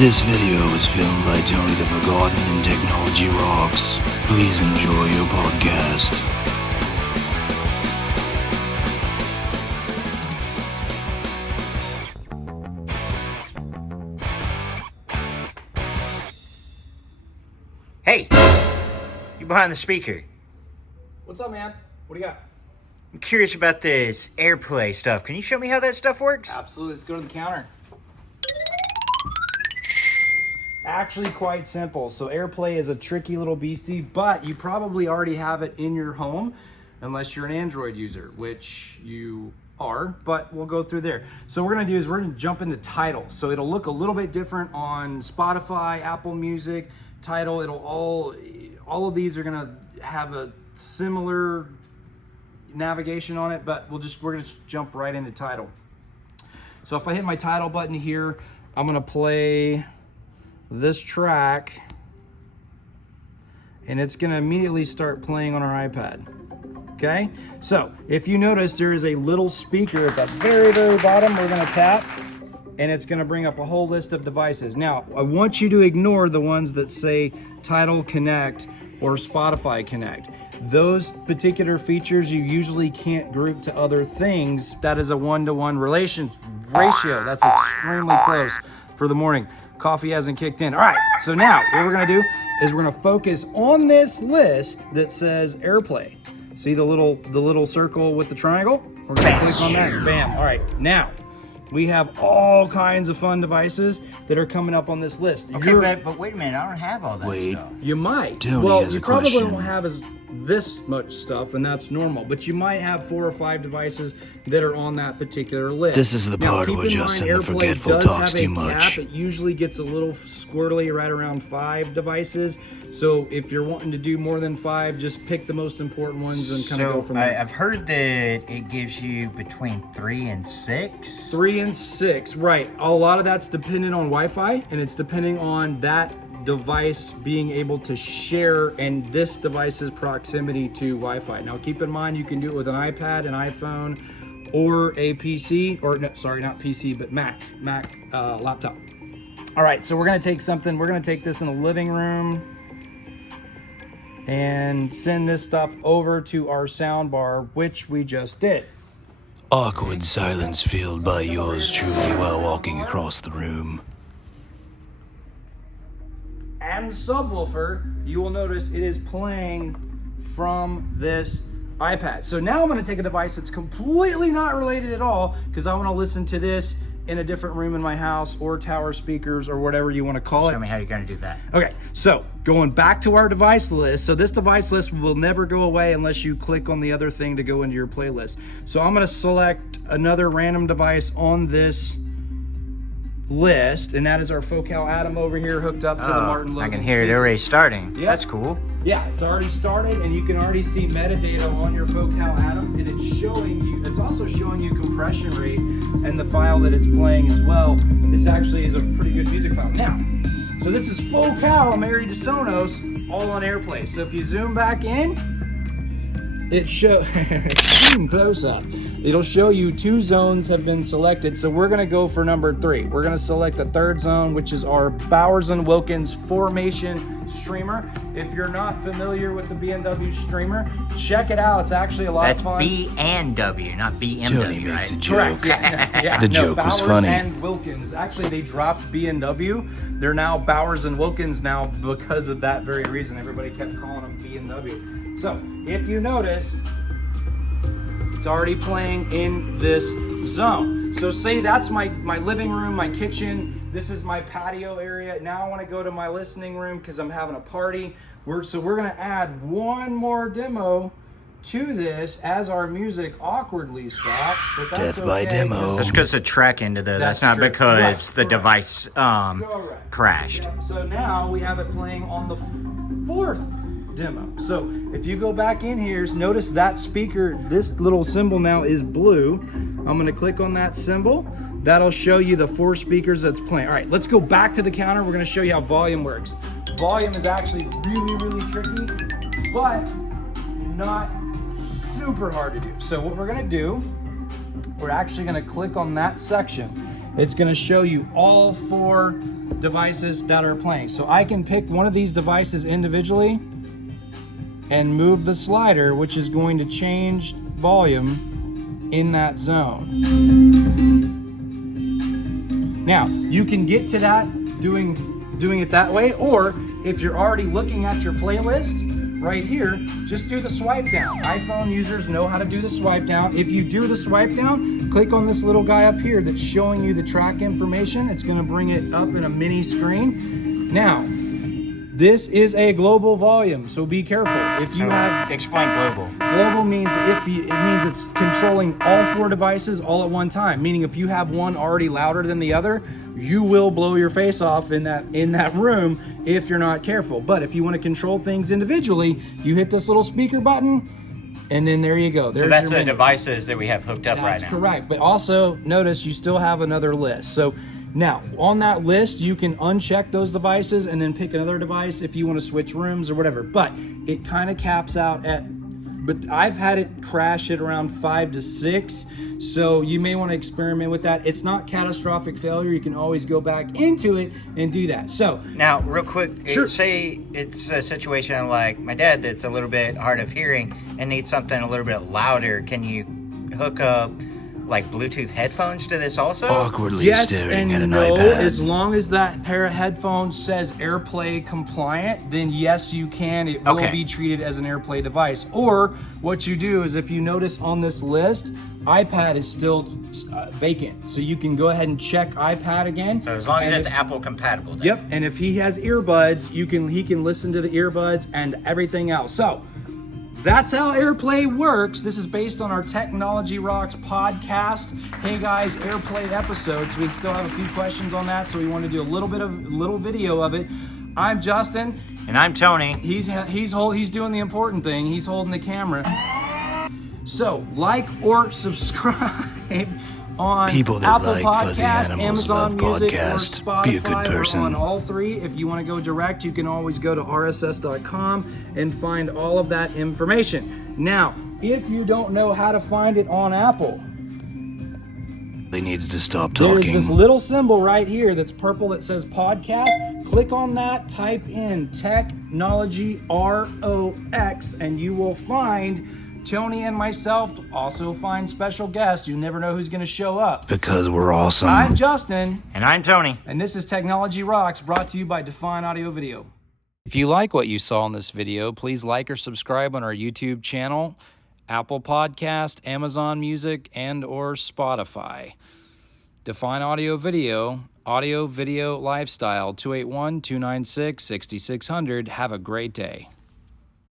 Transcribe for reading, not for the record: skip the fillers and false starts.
This video was filmed by Tony the Forgotten and Technology ROX. Please enjoy your podcast. Hey, you behind the speaker. What's up, man? What do you got? I'm curious about this AirPlay stuff. Can you show me how that stuff works? Absolutely. Let's go to the counter. Actually quite simple. So AirPlay is a tricky little beastie, but you probably already have it in your home unless you're an Android user, which you are, but we'll go through there. So what we're gonna do is we're gonna jump into Tidal. So it'll look a little bit different on Spotify, Apple Music, Tidal. It'll all of these are gonna have a similar navigation on it, but we're gonna just jump right into Tidal. So if I hit my Tidal button here, I'm gonna play this track and it's gonna immediately start playing on our iPad. Okay, so if you notice, there is a little speaker at the very bottom. We're gonna tap and it's gonna bring up a whole list of devices. Now, I want you to ignore the ones that say Tidal Connect or Spotify Connect. Those particular features you usually can't group to other things. That is a 1-to-1 ratio. That's extremely close for the morning. Coffee hasn't kicked in. All right, so now what we're gonna do is we're gonna focus on this list that says AirPlay. See the little circle with the triangle? We're gonna click on that, bam. All right, now we have all kinds of fun devices that are coming up on this list. Okay, but wait a minute, I don't have all that stuff. You might. Tony Well, has you a probably question. won't have this much stuff, and that's normal, but you might have 4 or 5 devices that are on that particular list. This is the Now, part keep where in mind, Justin the AirPlay Forgetful does talks have a too much. cap. It usually gets a little squirrely right around 5 devices. So if you're wanting to do more than 5, just pick the most important ones and kind of go from there. I've heard that it gives you between 3 and 6. 3 and 6, right. A lot of that's dependent on Wi-Fi, and it's depending on that device being able to share and this device's proximity to Wi-Fi. Now keep in mind, you can do it with an iPad, an iPhone, or a PC, or no, sorry, not PC, but Mac laptop. All right, so we're gonna take this in the living room and send this stuff over to our sound bar, which we just did. Awkward silence filled by yours truly while walking across the room. And subwoofer, you will notice it is playing from this iPad. So now I'm gonna take a device that's completely not related at all, because I wanna listen to this in a different room in my house, or tower speakers, or whatever you wanna call it. Show me how you're gonna do that. Okay, so going back to our device list. So this device list will never go away unless you click on the other thing to go into your playlist. So I'm gonna select another random device on this list, and that is our Focal Atom over here hooked up to the Martin Logan. I can hear it already starting. Yeah. That's cool. Yeah, it's already started, and you can already see metadata on your Focal Atom, and it's also showing you compression rate and the file that it's playing as well. This actually is a pretty good music file. Now, so this is Focal married to Sonos, all on AirPlay. So if you zoom back in, it shows close up. It'll show you 2 zones have been selected. So we're gonna go for number 3. We're gonna select the 3rd zone, which is our Bowers&Wilkinsformation streamer. If you're not familiar with the B&W streamer, check it out. It's actually a lot of fun. That's B&W, not Tony BMW, makes a right? joke. Correct. Yeah. The joke was Bowers funny. and Wilkins. Actually, they dropped B&W. They're now Bowers and Wilkins now because of that very reason. Everybody kept calling them B&W. So if you notice, it's already playing in this zone. So say that's my living room, my kitchen. This is my patio area. Now I want to go to my listening room because I'm having a party. So we're going to add one more demo to this as our music awkwardly stops. But that's Death by okay, demo. That's because the track ended there. That's not true. because Right, the correct. device Correct. crashed. Yep. So now we have it playing on the 4th demo. So if you go back in here, notice that speaker, this little symbol now is blue. I'm gonna click on that symbol. That'll show you the 4 speakers that's playing. All right, let's go back to the counter. We're gonna show you how volume works. Volume is actually really tricky, but not super hard to do. So what we're gonna do, we're actually gonna click on that section. it's going to show you all 4 devices that are playing. So I can pick one of these devices individually and move the slider, which is going to change volume in that zone. Now, you can get to that doing it that way, or if you're already looking at your playlist right here, just do the swipe down. iPhone users know how to do the swipe down. If you do the swipe down, click on this little guy up here that's showing you the track information. It's going to bring it up in a mini screen. Now, this is a global volume, so be careful. If you have Explain global. global means it means it's controlling all 4 devices all at one time. Meaning if you have one already louder than the other, you will blow your face off in that room if you're not careful. But if you want to control things individually, you hit this little speaker button, and then there you go. There's So that's your the menu. devices that we have hooked up right That's now. correct. But also notice you still have another list. So now on that list, you can uncheck those devices and then pick another device if you want to switch rooms or whatever. But it kind of caps out at, but I've had it crash at around 5 to 6. So you may want to experiment with that. It's not catastrophic failure. You can always go back into it and do that. So Now, real quick, Sure. say it's a situation like my dad that's a little bit hard of hearing and needs something a little bit louder. Can you hook up like Bluetooth headphones to this also? Awkwardly yes staring at and an no, iPad. as long as that pair of headphones says AirPlay compliant, then yes, you can. It will Okay. be treated as an AirPlay device. Or what you do is, if you notice on this list, iPad is still vacant, so you can go ahead and check iPad again. So as long as And it's Apple compatible. Then. Yep, and if he has earbuds, he can listen to the earbuds and everything else. So that's how AirPlay works. This is based on our Technology Rocks podcast. Hey guys, AirPlay episodes. We still have a few questions on that, so we want to do a little video of it. I'm Justin. And I'm Tony. He's doing the important thing. He's holding the camera. So like or subscribe on People that Apple like fuzzy Podcast, animals Amazon love Music, or podcasts. Spotify. Be a good person. We're on all 3. If you want to go direct, you can always go to rss.com and find all of that information. Now, if you don't know how to find it on Apple, He needs to stop there's talking. this little symbol right here that's purple that says podcast. Click on that, type in Technology ROX, and you will find Tony and myself. Also find special guests. You never know who's going to show up. Because we're awesome. I'm Justin, And I'm Tony. and this is Technology Rocks, brought to you by Define Audio Video. If you like what you saw in this video, please like or subscribe on our YouTube channel, Apple Podcast, Amazon Music, and or Spotify. Define Audio Video, Audio Video Lifestyle, 281-296-6600. Have a great day.